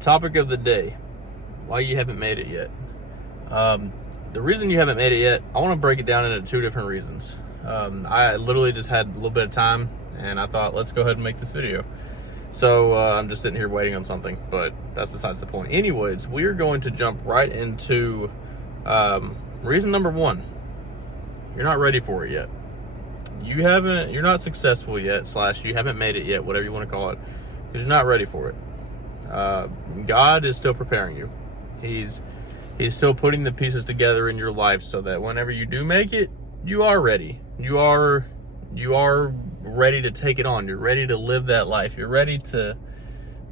Topic of the day: why you haven't made it yet. The reason you haven't made it yet, I want to break it down into two different reasons. I literally just had a little bit of time, and I thought, let's go ahead and make this video. So I'm just sitting here waiting on something, but that's besides the point. Anyways, we are going to jump right into reason number one. You're not ready for it yet. You're not successful yet, / you haven't made it yet, whatever you want to call it, because you're not ready for it. God is still preparing you. He's still putting the pieces together in your life so that whenever you do make it, you are ready. You are ready to take it on. You're ready to live that life. You're ready to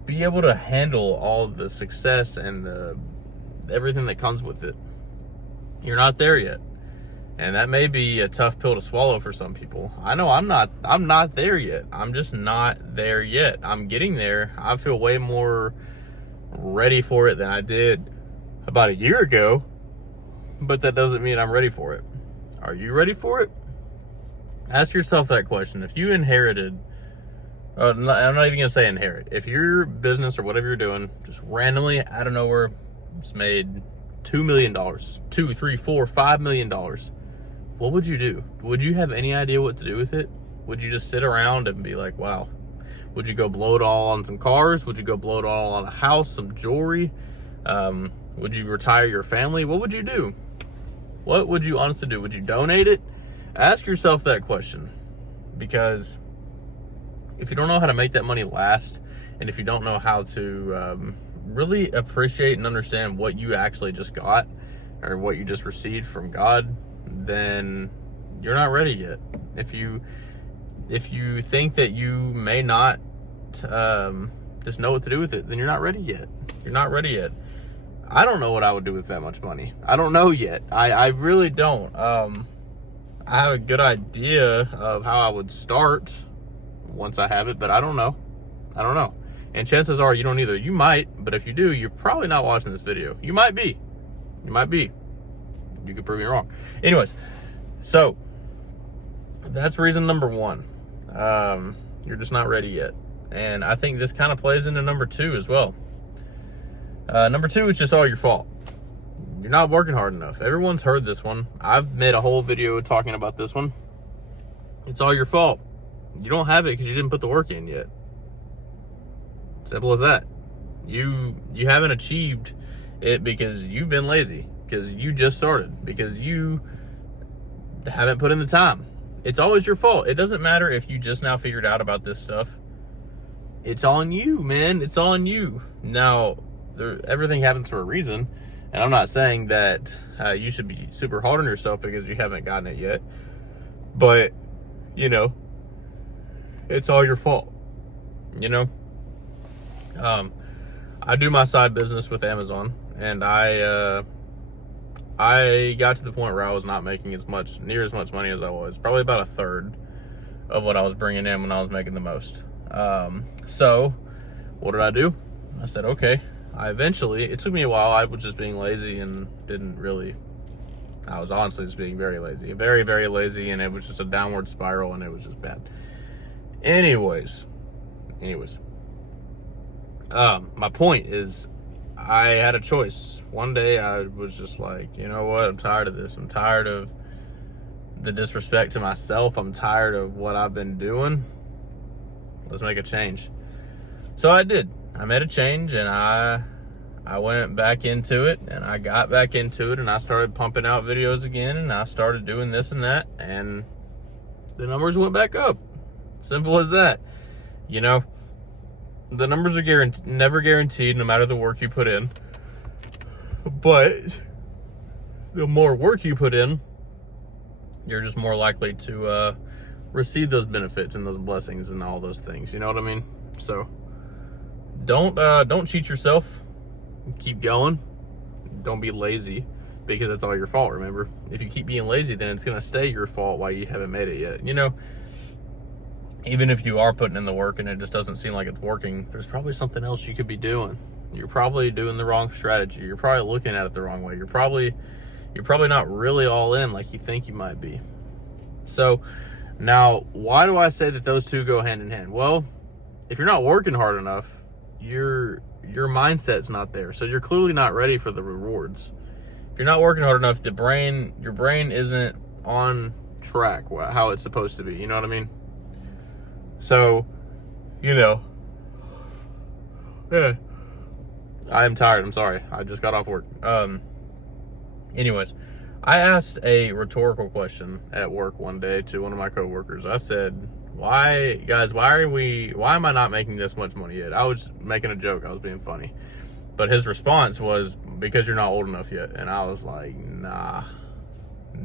be able to handle all the success and everything that comes with it. You're not there yet. And that may be a tough pill to swallow for some people. I know I'm not there yet. I'm just not there yet. I'm getting there. I feel way more ready for it than I did about a year ago, but that doesn't mean I'm ready for it. Are you ready for it? Ask yourself that question. If you inherited, I'm not even gonna say inherit. If your business or whatever you're doing just randomly out of nowhere just made $2 million, $2, $3, $4, $5 million, what would you do? Would you have any idea what to do with it? Would you just sit around and be like, wow? Would you go blow it all on some cars? Would you go blow it all on a house, some jewelry? Would you retire your family? What would you do? What would you honestly do? Would you donate it? Ask yourself that question, because if you don't know how to make that money last, and if you don't know how to really appreciate and understand what you actually just got or what you just received from God, then you're not ready yet. If you think that you may not just know what to do with it, then you're not ready yet. You're not ready yet. I don't know what I would do with that much money. I don't know yet. I really don't. I have a good idea of how I would start once I have it, but I don't know. And chances are you don't either. You might, but if you do, you're probably not watching this video. You might be. You could prove me wrong. Anyways, so that's reason number one. You're just not ready yet. And I think this kind of plays into number two as well. Number two is just all your fault. You're not working hard enough. Everyone's heard this one. I've made a whole video talking about this one. It's all your fault. You don't have it because you didn't put the work in yet. Simple as that. You haven't achieved it because you've been lazy, because you just started, because you haven't put in the time. It's always your fault. It doesn't matter if you just now figured out about this stuff. It's on you, man. It's on you. Now, everything happens for a reason, and I'm not saying that you should be super hard on yourself because you haven't gotten it yet, but, it's all your fault, I do my side business with Amazon, and I got to the point where I was not making near as much money as I was. Probably about a third of what I was bringing in when I was making the most. So what did I do? I said, okay. It took me a while. I was just being lazy and I was honestly just being very lazy, very, very lazy. And it was just a downward spiral, and it was just bad. Anyways, my point is, I had a choice. One day I was just like, you know what? I'm tired of this. I'm tired of the disrespect to myself. I'm tired of what I've been doing. Let's make a change. So I did. I made a change, and I went back into it, and I got back into it, and I started pumping out videos again, and I started doing this and that, and the numbers went back up. Simple as that. The numbers are never guaranteed, no matter the work you put in. But the more work you put in, you're just more likely to receive those benefits and those blessings and all those things. You know what I mean? So don't cheat yourself. Keep going. Don't be lazy, because it's all your fault. Remember, if you keep being lazy, then it's gonna stay your fault while you haven't made it yet. Even if you are putting in the work and it just doesn't seem like it's working, there's probably something else you could be doing. You're probably doing the wrong strategy. You're probably looking at it the wrong way. You're probably not really all in like you think you might be. So now, why do I say that those two go hand in hand? Well, if you're not working hard enough, you're your mindset's not there. So you're clearly not ready for the rewards. If you're not working hard enough, your brain isn't on track how it's supposed to be. You know what I mean? So, yeah. I am tired. I'm sorry. I just got off work. Anyways, I asked a rhetorical question at work one day to one of my coworkers. I said, why am I not making this much money yet? I was making a joke. I was being funny. But his response was, because you're not old enough yet. And I was like, nah,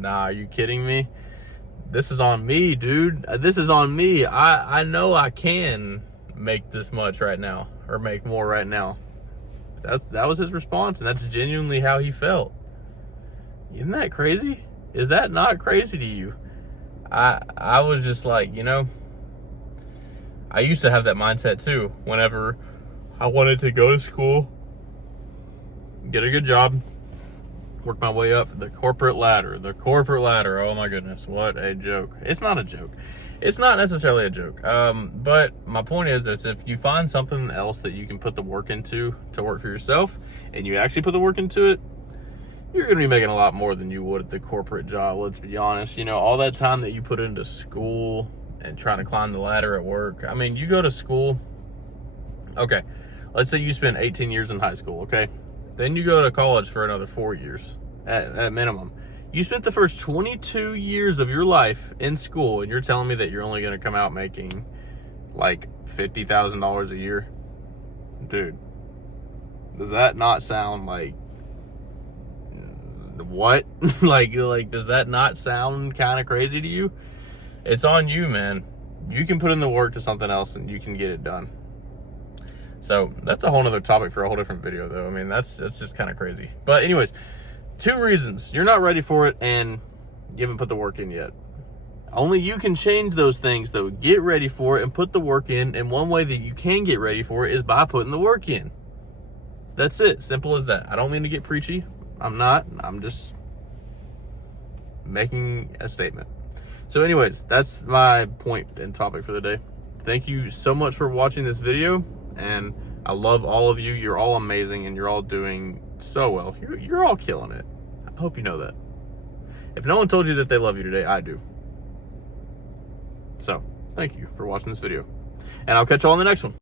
are you kidding me? This is on me, dude. This is on me. I know I can make this much right now, or make more right now. That was his response, and that's genuinely how he felt. Isn't that crazy? Is that not crazy to you? I was just like, I used to have that mindset too. Whenever I wanted to go to school, get a good job, work my way up the corporate ladder. Oh my goodness, what a joke. It's not a joke. It's not necessarily a joke. But my point is that if you find something else that you can put the work into to work for yourself, and you actually put the work into it, you're going to be making a lot more than you would at the corporate job. Let's be honest. All that time that you put into school and trying to climb the ladder at work. I mean, you go to school. Okay. Let's say you spend 18 years in high school. Okay. Then you go to college for another 4 years at minimum. You spent the first 22 years of your life in school, and you're telling me that you're only going to come out making like $50,000 a year? Dude, does that not sound like what? like does that not sound kind of crazy to you? It's on you, man. You can put in the work to something else and you can get it done. So that's a whole nother topic for a whole different video, though. I mean, that's just kind of crazy. But anyways, 2 reasons you're not ready for it and you haven't put the work in yet. Only you can change those things, though. Get ready for it and put the work in. And one way that you can get ready for it is by putting the work in. That's it. Simple as that. I don't mean to get preachy. I'm not. I'm just making a statement. So anyways, that's my point and topic for the day. Thank you so much for watching this video. And I love all of you. You're all amazing and you're all doing so well. You're all killing it. I hope you know that. If no one told you that they love you today, I do. So, thank you for watching this video. And I'll catch you all in the next one.